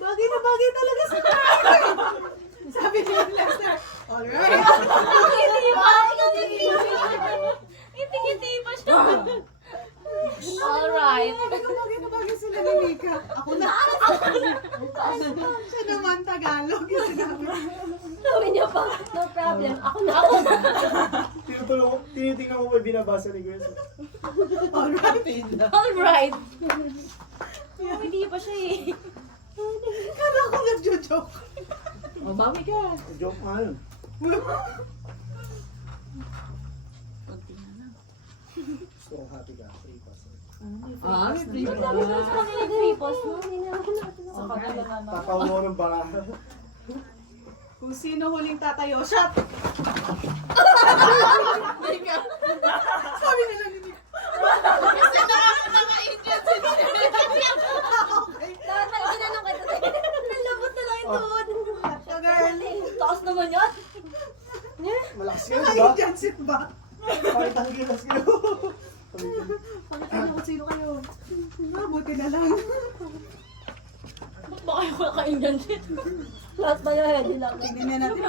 Bagay na bagay talaga sa sabi niya Lester. Alright. Ngiti pa siya. Alright. Bagay na bagay sila ni Mika. Ako na. Siya naman Tagalog yung sinabi. Sabi niya pa, no problem. Ako na ako. Tinitingnan ko pa binabasa ni Grace. Alright. Alright. Hindi pa siya eh. Kala ko nagjo-joke. O, bawi ka. Joke nga yun. Gusto kong happy ka. 3%. Ah, free pa. Sabi ko sa kanila 3 post mo. Sa kanila na. Tatawa mo ng baraha. Kung sino huling tatayo, shot! Sabi nila ni Mika. Kasi nakaka-Indian si Lahat ng ginanong kita. Nalabot na lang ito. girl. Taas naman yan. Malakas kayo, di ba? Naka-Indian sit ba? Bakit ang gilas kayo? Pakita niyo kung sino kayo. Mabuti na lang. Ba't ba kayo naka-Indian shit? Lahat ba yung heady lang? Tignan niya natin.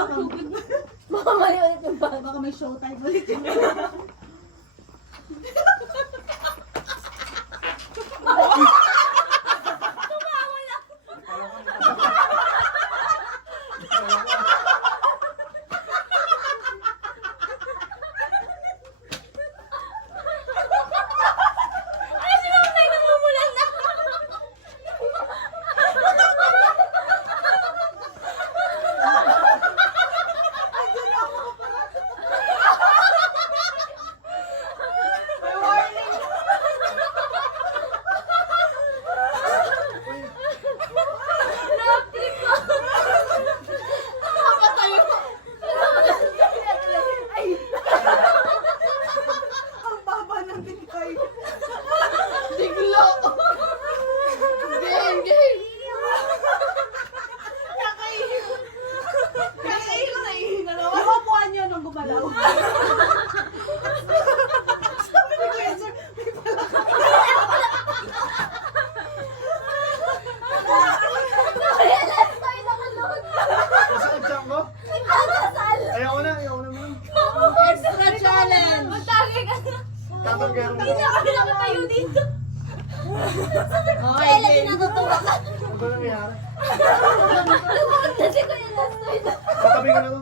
Baka mali ulit yung bag. Baka may showtime ulit yun. Ay, sinamay na mumulan na. May warning. Naptrip ko. Nakapatay ko. Ay, Ang baba ng tingkay. Biglo. Game, game. Nakaihiw. Nakaihiw na ihina naman. Yung upuan niyo nung gumalaw. Sabi ni Kuya Sir, may palaka. na-realize tayo nakalot. Masakit siya ko? Nakasal. Ayaw na muna. Extra challenge. Magtagay ka na. Tatanggayan mo. Hindi na kami nakatayo dito. Okay, Kailan game. tinatutuwa ka? Ano ba nangyayari? Lumabas na si Kuya Lester. Katabi ko na to.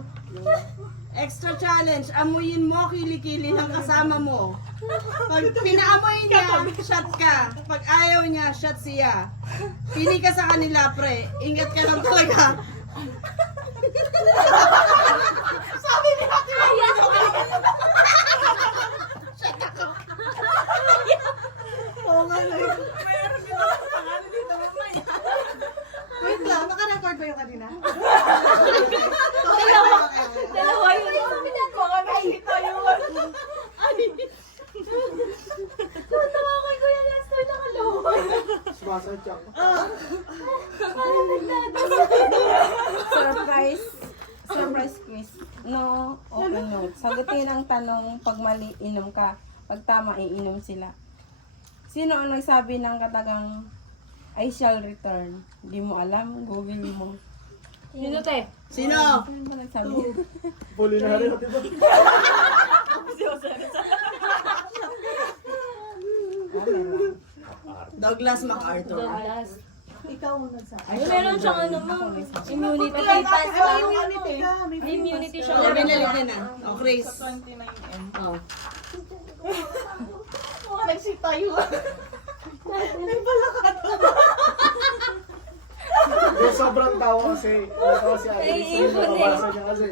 Extra challenge, amuyin mo kilikili ng kasama mo. Pag pinaamoy niya, shot ka. Pag ayaw niya, shot siya. Pili ka sa kanila, pre. Ingat ka lang talaga. Sabi ni Ate Ayan. Oo nga na yun. Meron din ako pangalan dito mamaya. Wait lang, naka-record ba yung kanina? Dalawa yun. Sabi na ko, nakikita yun. Tawa kay Kuya Lester nakalawa. Sumasakit siya ko. Parang naglado. Surprise quiz. No, open note. Sagutin ang tanong pag mali, inom ka. Pag tama, iinom sila. Sino ang nagsabi ng katagang I shall return? Di mo alam, Google mo. Sino te? Sino? Sino ba nagsabi? Puli na rin, di ba? Douglas MacArthur. Douglas. Ikaw ang nagsabi. Ay, meron siyang ano mo. Immunity. May Pass immunity ka. May immunity siya. Sabi na litin na. O, Chris. Oh. Mga nagsitayo. May balakad. Yung sobrang tawa kasi. Tawa si Ate. Naiipon eh. Nabasa niya kasi.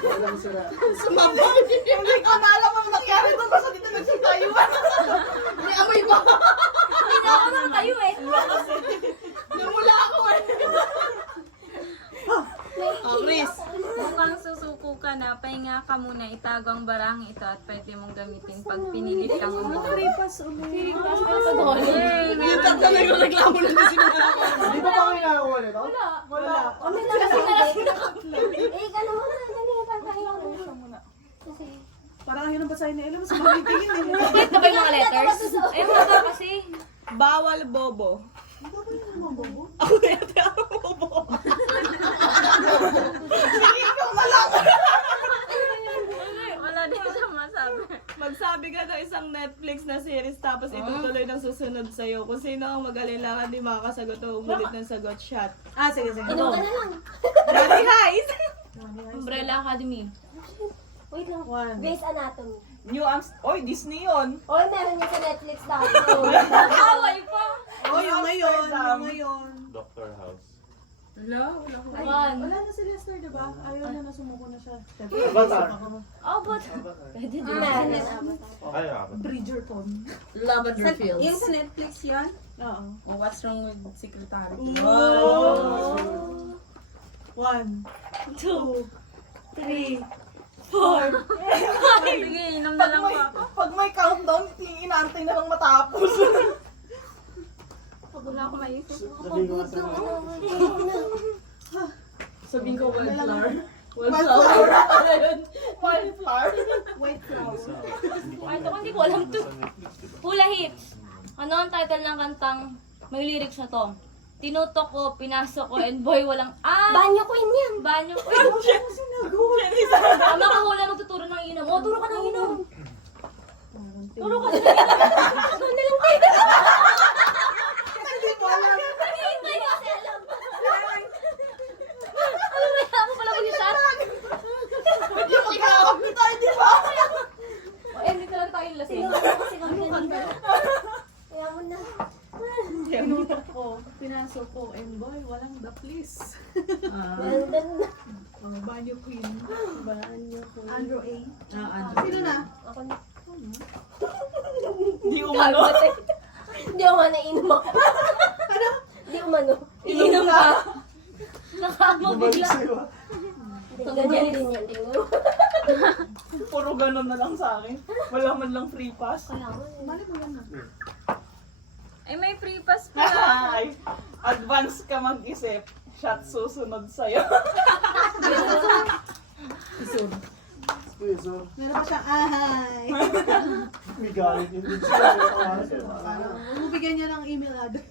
Walang sila. Sumama. Hindi ko na alam ang nangyari doon. Basta dito nagsitayuan. May amoy ba? Hindi na ako nakatayo eh. Namula ako eh. Oh, Chris. Mukhang susuko ka na, pahinga ka muna, itago ang barang ito at pwede mong gamitin pag pinilit kang umuwi. Pass mo sa doon. Yung tatlo na yung reklamo na nasimula. Di ba pa kayo nakakuha nito? Wala. Kami na kasi eh, ka naman na. Ganyan pa tayo. Kasi, Parang ayaw nang basahin na ilan. Mas makitingin eh. ito ba yung mga letters? Ay, mga kasi. Bawal bobo. Ano Ako na yata ako. tapos itutuloy ng susunod sa'yo. Kung sino ang mag-alinlangan di makakasagot o umulit ng sagot shot. Sige, sige. Inom ka na lang. Daddy Highs! Umbrella Academy. Wait lang. One. Grey's Anatomy. New Oy, Disney yun. Oy, meron yun sa Netflix dati. Away pa! Yung ngayon, yung ngayon. Dr. House. One. Wala na si Lester, di ba? Ayaw na sumuko na siya. Avatar. Oh, but... Pwede din. Ay, apat. Bridgerton. Lavender Fields. Yung sa Netflix yan? Oo. Oh, what's wrong with Secretary? Oh. 1, 2, 3, 4. Sige, inom na lang pa ako. Pag may countdown, inaantay na lang matapos. Pag wala ako maisip. Sabihin ko nga sa'yo. Sabihin ko, wildflower. Wildflower. Wildflower. White flower. Ay, ito hindi ko alam to. Hula Hits. Ano ang title ng kantang may lyrics na to? Tinutok ko, pinasok ko, and boy, walang... Banyo ko yan. Banyo ko. Tama ka, hula magtuturo ng inom. O, turo ka ng inom. Turo ka ng inom. Ano na lang tayo? Hindi ko alam. Naghihintay kasi alam. Alam mo, ako pala mag-shot. Yung magkakapit tayo, di ba? O, hindi talaga tayo lasing. Siguro kasi kami kanina. Kaya mo na. Pinutok ko, pinasok ko, and boy, walang the please. Well done na. Banyo Queen. Banyo ko. Andrew A. Andrew. Sino na? Ako na. Hindi umano. Hindi ako nga nainom ako. Ano? Hindi umano. Iinom ka. Nakama Bumalik bigla. sa'yo. Ganyan din yan. Tingnan mo. Puro ganun na lang sa akin. Wala man lang free pass. Kaya mo. Balik mo yan na. Ay, may free pass pala. Ay, advance ka mag-isip. Shot susunod sa'yo. So, Meron pa siyang ahay. may galit yun din siya. Parang, bubigyan niya ng email address.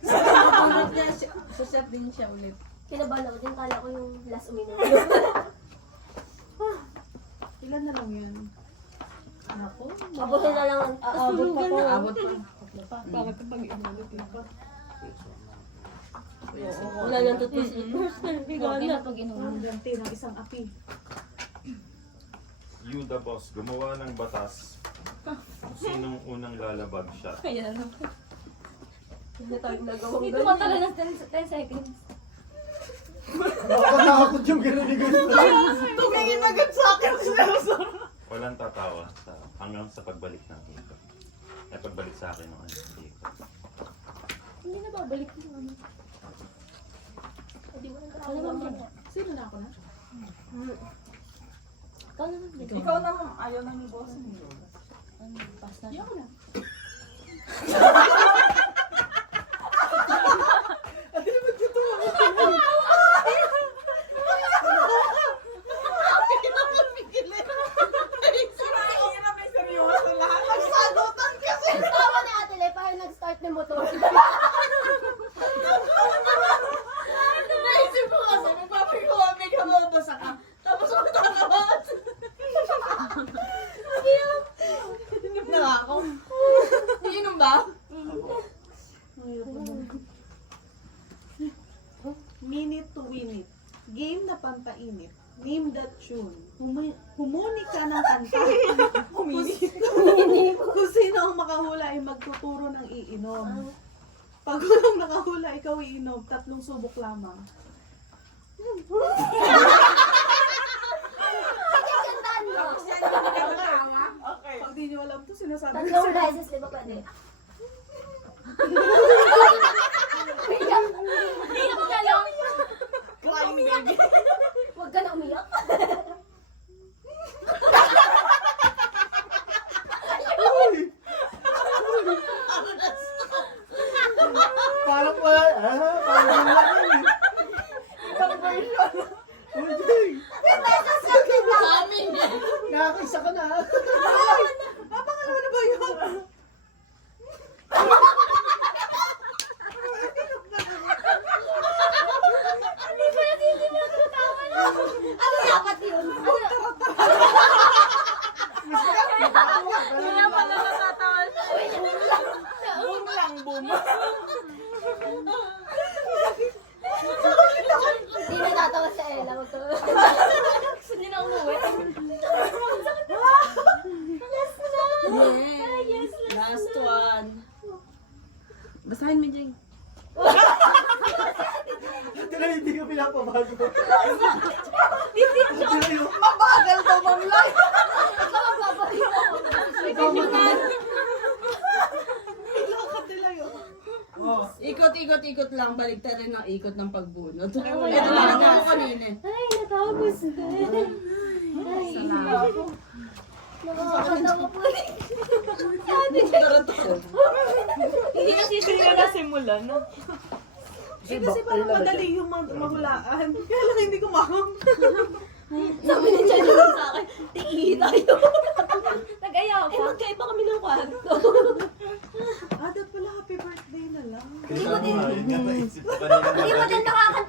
Suset din siya ulit. Kinabahan ako din. Kala ko yung last uminom. Ilan na lang yan? Ako? Mabuti na lang. Aabot pa ko. Abot pa. Para kapag inulit pa. Wala nang tutus-tutus. Huwag na pag inom. Ang ganti ng isang api. You the boss, gumawa ng batas. Sinong unang lalabag siya? Ayan. Hindi tayo nagawang Dito ka talaga ng 10 seconds. Nakatakot yung gano'n. Tumingin agad sa akin. Walang tatawa hanggang sa pagbalik natin ito. Ay, pagbalik sa akin ng ano. Dito. Hindi na babalik yung ano. Hindi mo nang tatawa. Sino na ako na? Ikaw naman. Ikaw naman, ayaw na ni boss. Pass na siya. Nagsagutan kasi. Tawa na ate Lay, parang nag-start ng motor. Naisip ko kasi, may kamabasa ka. Tapos magtatawas. Inom na nga ako. Iinom ba? Minute to win it. Game na pampainit. Name that tune. Humuni ka ng kanta. Kung sino ang makahula ay magtuturo ng iinom. Pag walang nakahula, ikaw iinom. 3 subok lamang. Kantaan mo. Okay. Pag di nyo alam to, sinasabi ko Tatlong sila. beses, di ba pwede? Hindi ako na lang. Crying baby. Huwag ka na umiyak. Parang wala. Parang yun lang yun eh. Ibang version. Okay. Sa amin yan. Nakakaisa ka na. Napangalawa na ba yun? Ano dapat yun? Kaya pala natatawa siya. hindi ko pinapabago. Mabagal to, Ma'am Lai. Ikot lang, balik tayo rin ng ikot ng pagbunot. Ito na ako kanina. Ay, natapos na. Ay, nakakatawa po. Hindi na Hindi na nasimula, no? Kasi parang madali yung mahulaan. Kaya lang hindi ko mahang. Sabi ni Chan sa akin, tingin tayo. nag-ayaw Eh, pa. magkaiba kami ng kwarto. Dapat pala happy birthday na lang. Kaya nga, yun nga naisip ko kanina Hindi mo din magaling. nakakanta